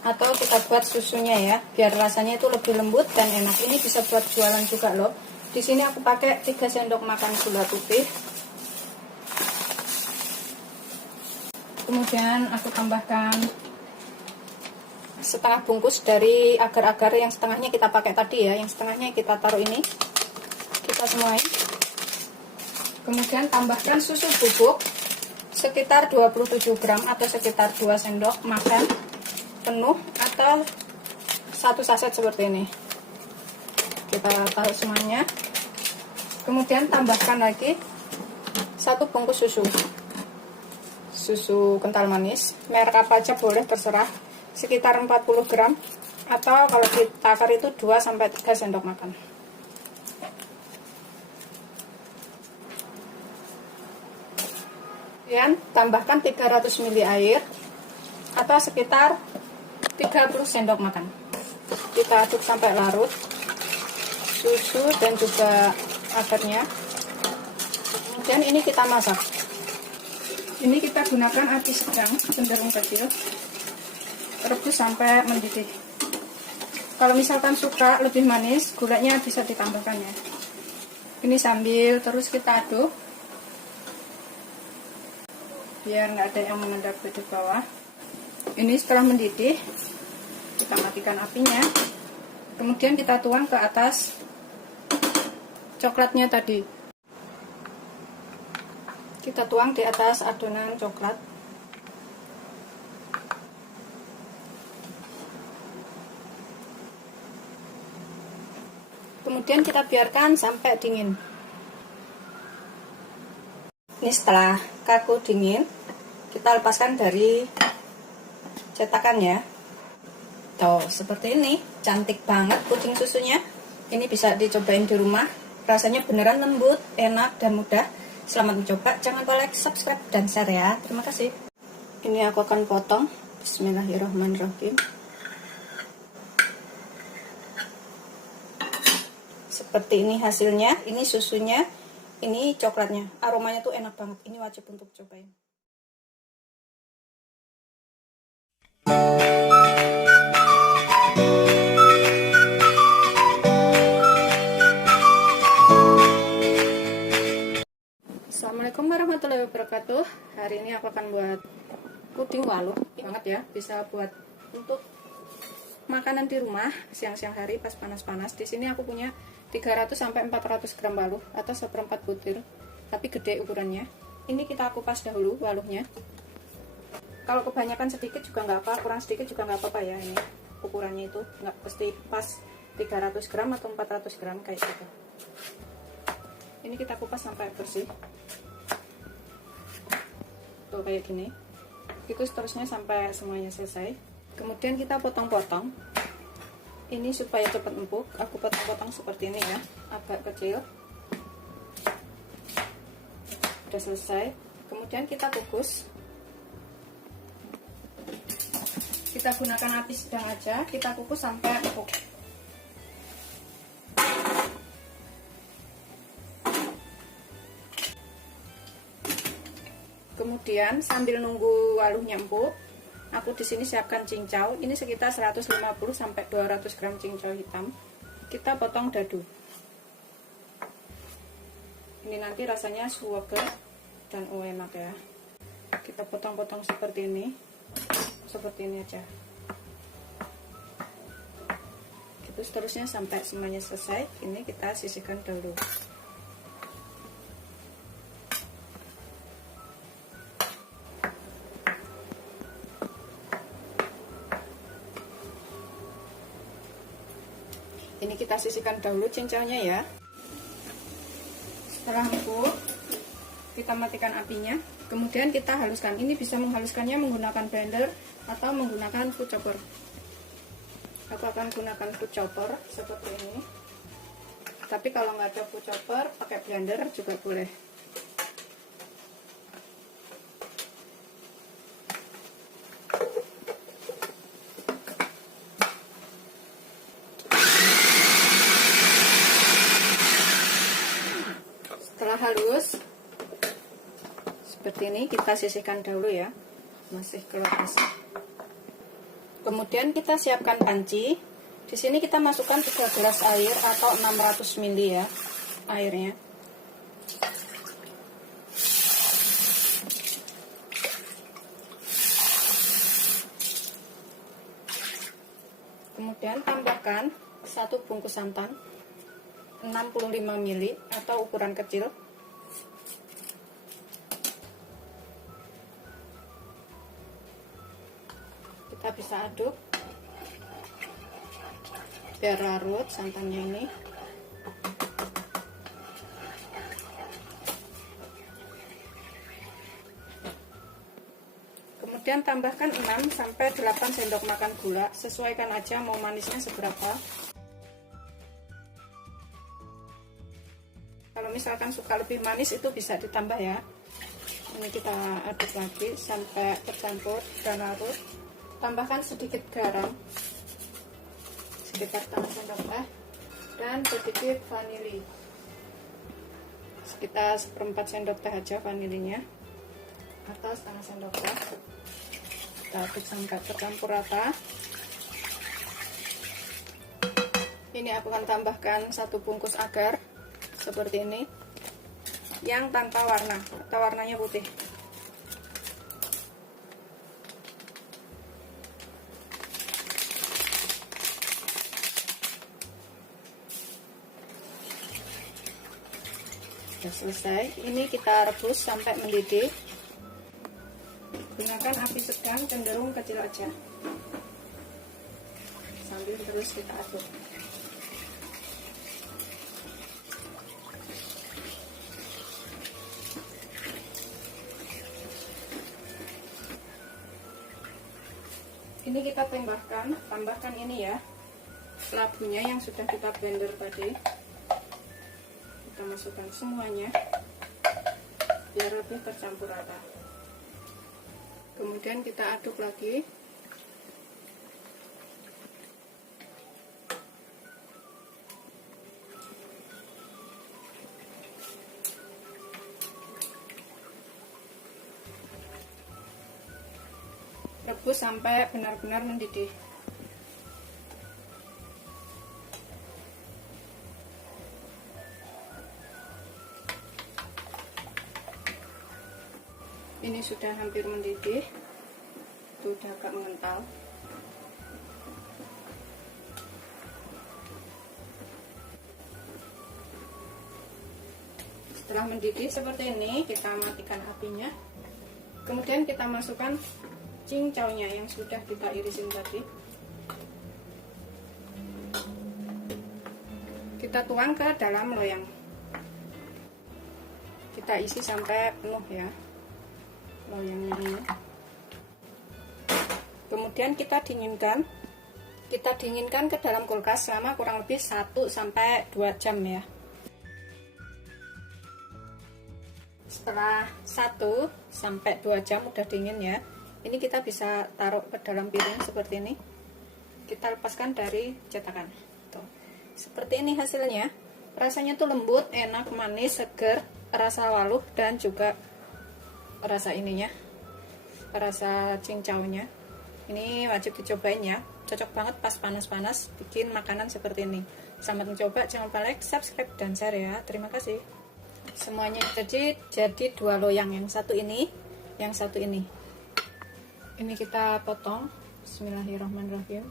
atau kita buat susunya ya, biar rasanya itu lebih lembut dan enak. Ini bisa buat jualan juga loh. Di sini aku pakai 3 sendok makan gula putih. Kemudian aku tambahkan setengah bungkus dari agar-agar, yang setengahnya kita pakai tadi ya, yang setengahnya kita taruh ini. Kita semuain. Kemudian tambahkan susu bubuk sekitar 27 gram atau sekitar 2 sendok makan penuh atau 1 saset seperti ini. Kita taruh semuanya. Kemudian tambahkan lagi 1 bungkus susu kental manis, merek apa aja boleh, terserah, sekitar 40 gram atau kalau ditakar itu 2-3 sendok makan. Kemudian tambahkan 300 ml air atau sekitar 30 sendok makan. Kita aduk sampai larut susu dan juga agarnya. Kemudian ini kita masak. Ini kita gunakan api sedang, cenderung kecil. Rebus sampai mendidih. Kalau misalkan suka lebih manis, gulanya bisa ditambahkan ya. Ini sambil terus kita aduk biar nggak ada yang mengendap di bawah. Ini setelah mendidih, kita matikan apinya. Kemudian kita tuang ke atas coklatnya tadi. Kita tuang di atas adonan coklat. Kemudian kita biarkan sampai dingin. Ini setelah kaku dingin, kita lepaskan dari cetakan ya. Tuh, seperti ini. Cantik banget puding susunya. Ini bisa dicobain di rumah. Rasanya beneran lembut, enak, dan mudah. Selamat mencoba, jangan lupa like, subscribe, dan share ya. Terima kasih. Ini aku akan potong. Bismillahirrahmanirrahim. Seperti ini hasilnya. Ini susunya, ini coklatnya. Aromanya tuh enak banget. Ini wajib untuk cobain. Assalamualaikum warahmatullahi wabarakatuh. Hari ini aku akan buat puding waluh. Banget ya, bisa buat untuk makanan di rumah siang-siang hari pas panas-panas. Di sini aku punya 300 sampai 400 gram waluh atau seperempat butir, tapi gede ukurannya. Ini kita kupas dahulu waluhnya. Kalau kebanyakan sedikit juga nggak apa, kurang sedikit juga nggak apa-apa ya. Ini ukurannya itu nggak pasti pas 300 gram atau 400 gram kayak gitu. Ini kita kupas sampai bersih. Tuh kayak gini. Itu seterusnya sampai semuanya selesai. Kemudian kita potong-potong. Ini supaya cepat empuk, aku potong-potong seperti ini ya, agak kecil. Udah selesai. Kemudian kita kukus. Kita gunakan api sedang aja, kita kukus sampai empuk. Kemudian sambil nunggu waluhnya empuk, aku di sini siapkan cincau. Ini sekitar 150 sampai 200 gram cincau hitam. Kita potong dadu. Ini nanti rasanya suwege dan enak ya. Kita potong-potong seperti ini. Seperti ini aja. Itu seterusnya sampai semuanya selesai. Ini kita sisihkan dulu. Ini kita sisihkan dahulu cincaunya ya. Setelah empuk, kita matikan apinya. Kemudian kita haluskan. Ini bisa menghaluskannya menggunakan blender atau menggunakan food chopper. Aku akan gunakan food chopper seperti ini. Tapi kalau nggak ada food chopper, pakai blender juga boleh. Setelah halus seperti ini, kita sisihkan dahulu ya, masih keluar asap. Kemudian kita siapkan panci. Di sini kita masukkan 3 gelas air atau 600 ml ya airnya. Kemudian tambahkan 1 bungkus santan 65 ml atau ukuran kecil. Kita bisa aduk biar larut santannya ini. Kemudian tambahkan 6 sampai 8 sendok makan gula, sesuaikan aja mau manisnya seberapa. Kalau misalkan suka lebih manis itu bisa ditambah ya. Ini kita aduk lagi sampai tercampur dan larut. Tambahkan sedikit garam, sekitar setengah sendok teh, dan sedikit vanili, sekitar seperempat sendok teh aja vanilinya, atau setengah sendok teh. Kita aduk sampai tercampur rata. Ini aku akan tambahkan 1 bungkus agar seperti ini, yang tanpa warna atau warnanya putih. Sudah selesai. Ini kita rebus sampai mendidih. Gunakan api sedang, cenderung kecil aja, sambil terus kita aduk. Ini kita tambahkan ini ya, labunya yang sudah kita blender tadi. Kita masukkan semuanya. biar lebih tercampur rata. Kemudian kita aduk lagi. Rebus sampai benar-benar mendidih. Ini sudah hampir mendidih, itu udah agak mengental. Setelah mendidih seperti ini, kita matikan apinya. Kemudian kita masukkan cincaunya yang sudah kita irisin tadi. Kita tuang ke dalam loyang. Kita isi sampai penuh ya loyangnya ini. Kemudian kita dinginkan. Kita dinginkan ke dalam kulkas selama kurang lebih 1-2 jam ya. Setelah 1-2 jam udah dingin ya. Ini kita bisa taruh ke dalam piring seperti ini. Kita lepaskan dari cetakan. Tuh. Seperti ini hasilnya. Rasanya tuh lembut, enak, manis, seger, rasa waluh dan juga rasa ininya, rasa cincaunya. Ini wajib dicobain ya. Cocok banget pas panas-panas bikin makanan seperti ini. Selamat mencoba, jangan lupa like, subscribe dan share ya. Terima kasih. Semuanya jadi 2 loyang, yang satu ini, yang satu ini. Ini kita potong. Bismillahirrahmanirrahim.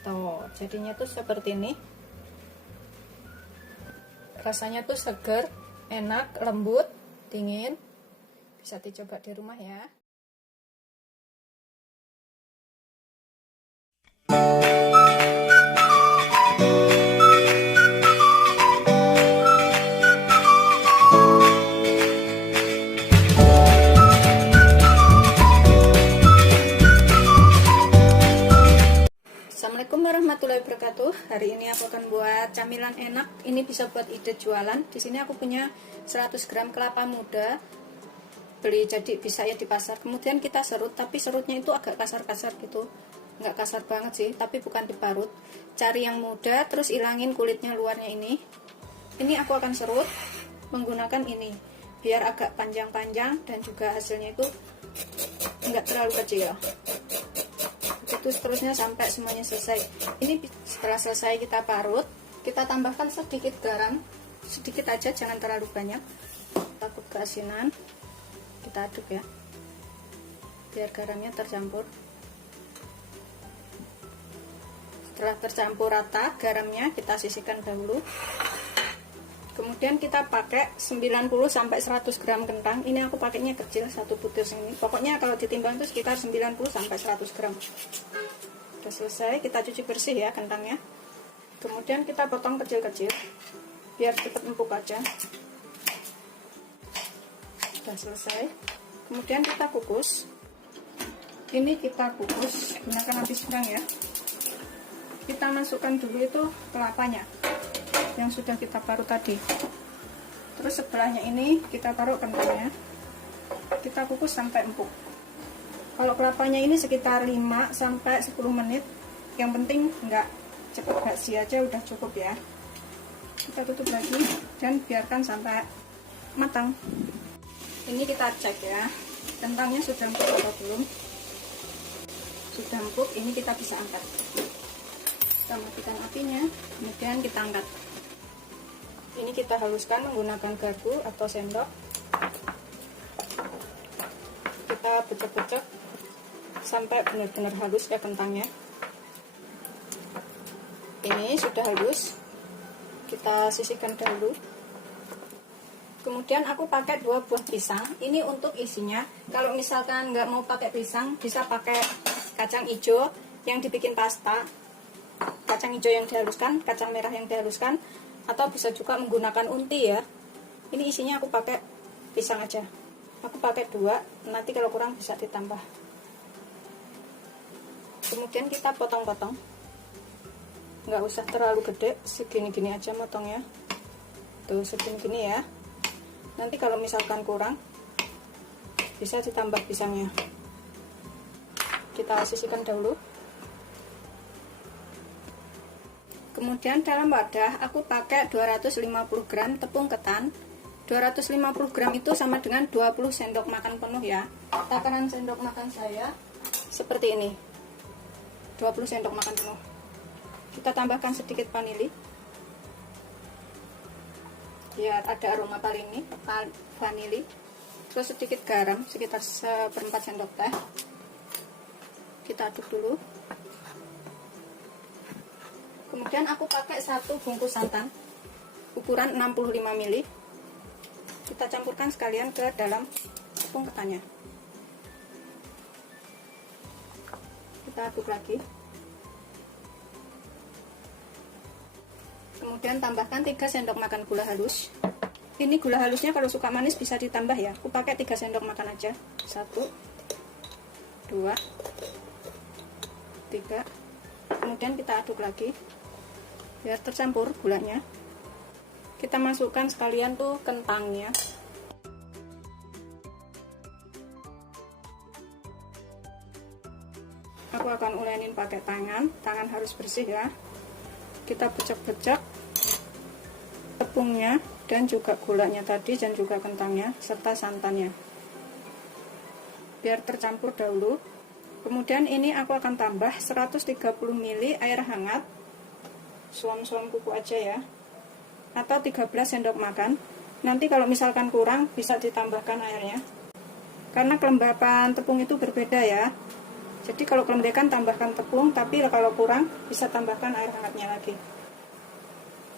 Tuh, jadinya tuh seperti ini. Rasanya tuh seger, enak, lembut, dingin. Bisa dicoba di rumah ya. Assalamualaikum warahmatullahi wabarakatuh. Hari ini aku akan buat camilan enak. Ini bisa buat ide jualan. Di sini aku punya 100 gram kelapa muda. Beli jadi bisa ya di pasar. Kemudian kita serut, tapi serutnya itu agak kasar-kasar gitu. Nggak kasar banget sih, tapi bukan diparut. Cari yang muda, terus ilangin kulitnya luarnya ini. Ini aku akan serut menggunakan ini, biar agak panjang-panjang dan juga hasilnya itu nggak terlalu kecil. Itu seterusnya sampai semuanya selesai. Ini setelah selesai kita parut, kita tambahkan sedikit garam, sedikit aja, jangan terlalu banyak, takut keasinan. Kita aduk ya, biar garamnya tercampur. Setelah tercampur rata garamnya, kita sisihkan dahulu. Kemudian kita pakai 90-100 gram kentang. Ini aku pakainya kecil, satu butir ini. Pokoknya kalau ditimbang itu sekitar 90-100 gram. Sudah selesai, kita cuci bersih ya kentangnya. Kemudian kita potong kecil-kecil biar cepat empuk aja. Sudah selesai. Kemudian kita kukus. Ini kita kukus gunakan api sedang ya. Kita masukkan dulu itu kelapanya yang sudah kita parut tadi. Terus sebelahnya ini kita taruh kentangnya. Kita kukus sampai empuk. Kalau kelapanya ini sekitar 5-10 menit. Yang penting nggak cepat basi aja, udah cukup ya. Kita tutup lagi dan biarkan sampai matang. Ini kita cek ya, kentangnya sudah empuk atau belum. Sudah empuk, ini kita bisa angkat. Kita matikan apinya, kemudian kita angkat. Ini kita haluskan menggunakan garpu atau sendok. Kita becek-becek sampai benar-benar halus ya kentangnya. Ini sudah halus. Kita sisihkan dahulu. Kemudian aku pakai 2 buah pisang. Ini untuk isinya. Kalau misalkan nggak mau pakai pisang, bisa pakai kacang hijau yang dibikin pasta. Kacang hijau yang dihaluskan, kacang merah yang dihaluskan, atau bisa juga menggunakan unti ya. Ini isinya aku pakai pisang aja. Aku pakai 2, nanti kalau kurang bisa ditambah. Kemudian kita potong-potong. nggak usah terlalu gede, segini-gini aja motongnya. Tuh segini-gini ya. Nanti kalau misalkan kurang bisa ditambah pisangnya. Kita sisihkan dahulu. Kemudian dalam wadah aku pakai 250 gram tepung ketan. 250 gram itu sama dengan 20 sendok makan penuh ya. Takaran sendok makan saya seperti ini. 20 sendok makan penuh. Kita tambahkan sedikit vanili. Biar ada aroma vanili. Terus sedikit garam sekitar 1/4 sendok teh. Kita aduk dulu. Kemudian aku pakai 1 bungkus santan ukuran 65 ml. Kita campurkan sekalian ke dalam tepung ketannya. Kita aduk lagi. Kemudian tambahkan 3 sendok makan gula halus. Ini gula halusnya kalau suka manis bisa ditambah ya. Aku pakai 3 sendok makan aja. 1 2 3. Kemudian kita aduk lagi biar tercampur gulanya. Kita masukkan sekalian tuh kentangnya. Aku akan ulenin pakai tangan harus bersih ya. Kita becek-becek tepungnya dan juga gulanya tadi dan juga kentangnya serta santannya biar tercampur dahulu. Kemudian ini aku akan tambah 130 ml air hangat, suam-suam kuku aja ya, atau 13 sendok makan. Nanti kalau misalkan kurang bisa ditambahkan airnya, karena kelembapan tepung itu berbeda ya. Jadi kalau kelembekan tambahkan tepung, tapi kalau kurang bisa tambahkan air hangatnya lagi.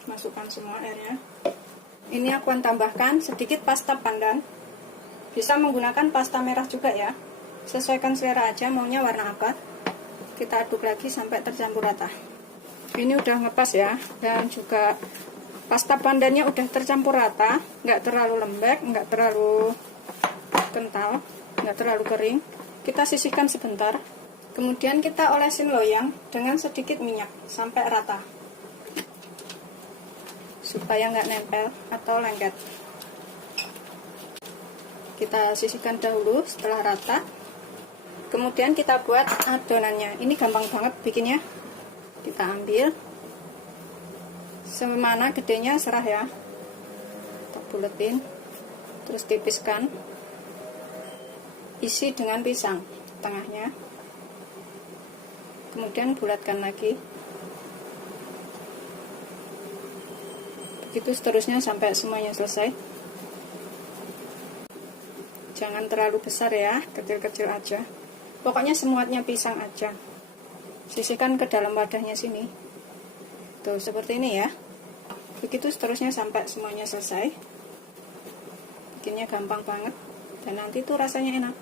Masukkan semua airnya. Ini aku akan tambahkan sedikit pasta pandan. Bisa menggunakan pasta merah juga ya. Sesuaikan selera aja maunya warna apa. Kita aduk lagi sampai tercampur rata. Ini udah ngepas ya, dan juga pasta pandannya udah tercampur rata, nggak terlalu lembek, nggak terlalu kental, nggak terlalu kering. Kita sisihkan sebentar. Kemudian kita olesin loyang dengan sedikit minyak sampai rata, supaya nggak nempel atau lengket. Kita sisihkan dahulu setelah rata. Kemudian kita buat adonannya. Ini gampang banget bikinnya. Kita ambil semana gedenya serah ya. Kita buletin, terus tipiskan. Isi dengan pisang tengahnya. Kemudian bulatkan lagi. Begitu seterusnya sampai semuanya selesai. Jangan terlalu besar ya, kecil-kecil aja. Pokoknya semuanya pisang aja. Sisihkan ke dalam wadahnya sini. Tuh, seperti ini ya. Begitu seterusnya sampai semuanya selesai. Bikinnya gampang banget. Dan nanti tuh rasanya enak.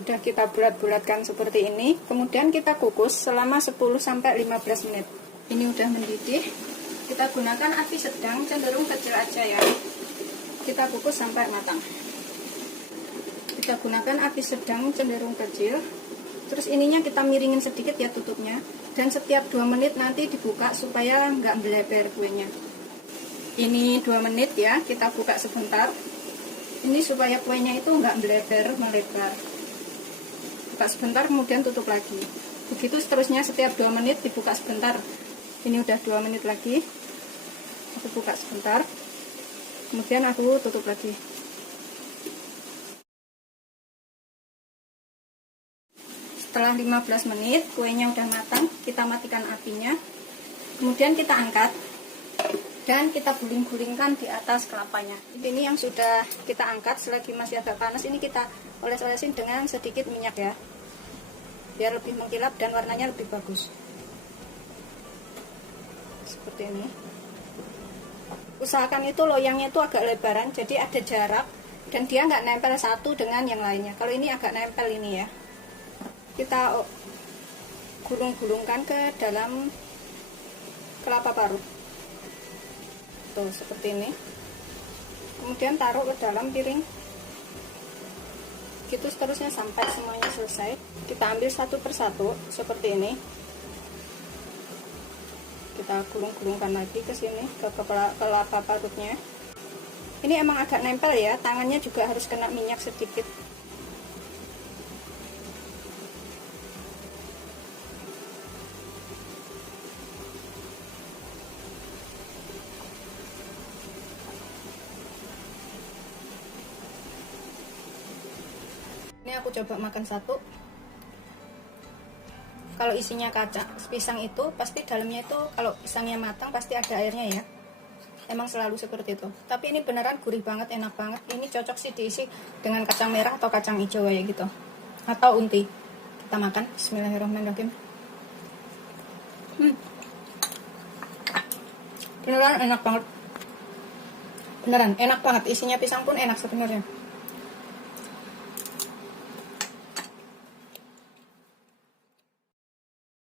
Udah kita bulat-bulatkan seperti ini. Kemudian kita kukus selama 10-15 menit. Ini udah mendidih. Kita gunakan api sedang, cenderung kecil aja ya. Kita kukus sampai matang. Kita gunakan api sedang, cenderung kecil. Terus ininya kita miringin sedikit ya tutupnya. Dan setiap 2 menit nanti dibuka supaya nggak melebar kuenya. Ini 2 menit ya, kita buka sebentar. Ini supaya kuenya itu nggak melebar. Buka sebentar, kemudian tutup lagi. Begitu seterusnya setiap 2 menit dibuka sebentar. Ini udah 2 menit lagi. Aku buka sebentar. Kemudian aku tutup lagi. Setelah 15 menit kuenya udah matang, kita matikan apinya. Kemudian kita angkat dan kita guling-gulingkan di atas kelapanya. Ini yang sudah kita angkat, selagi masih agak panas ini kita oles-olesin dengan sedikit minyak ya, biar lebih mengkilap dan warnanya lebih bagus. Seperti ini. Usahakan itu loyangnya itu agak lebaran, jadi ada jarak dan dia nggak nempel satu dengan yang lainnya. Kalau ini agak nempel ini ya. Kita gulung-gulungkan ke dalam kelapa parut. tuh seperti ini. Kemudian taruh ke dalam piring gitu seterusnya sampai semuanya selesai. Kita ambil satu persatu seperti ini, kita gulung-gulungkan lagi ke sini, ke kelapa parutnya. Ini emang agak nempel ya, tangannya juga harus kena minyak sedikit. Ini aku coba makan satu. Kalau isinya kacang pisang itu pasti dalamnya itu, kalau pisangnya matang pasti ada airnya ya. Emang selalu seperti itu. Tapi ini beneran gurih banget, enak banget. Ini cocok sih diisi dengan kacang merah atau kacang hijau ya gitu. Atau unti. Kita makan. Bismillahirrahmanirrahim. Beneran enak banget. Beneran enak banget. Isinya pisang pun enak sebenarnya.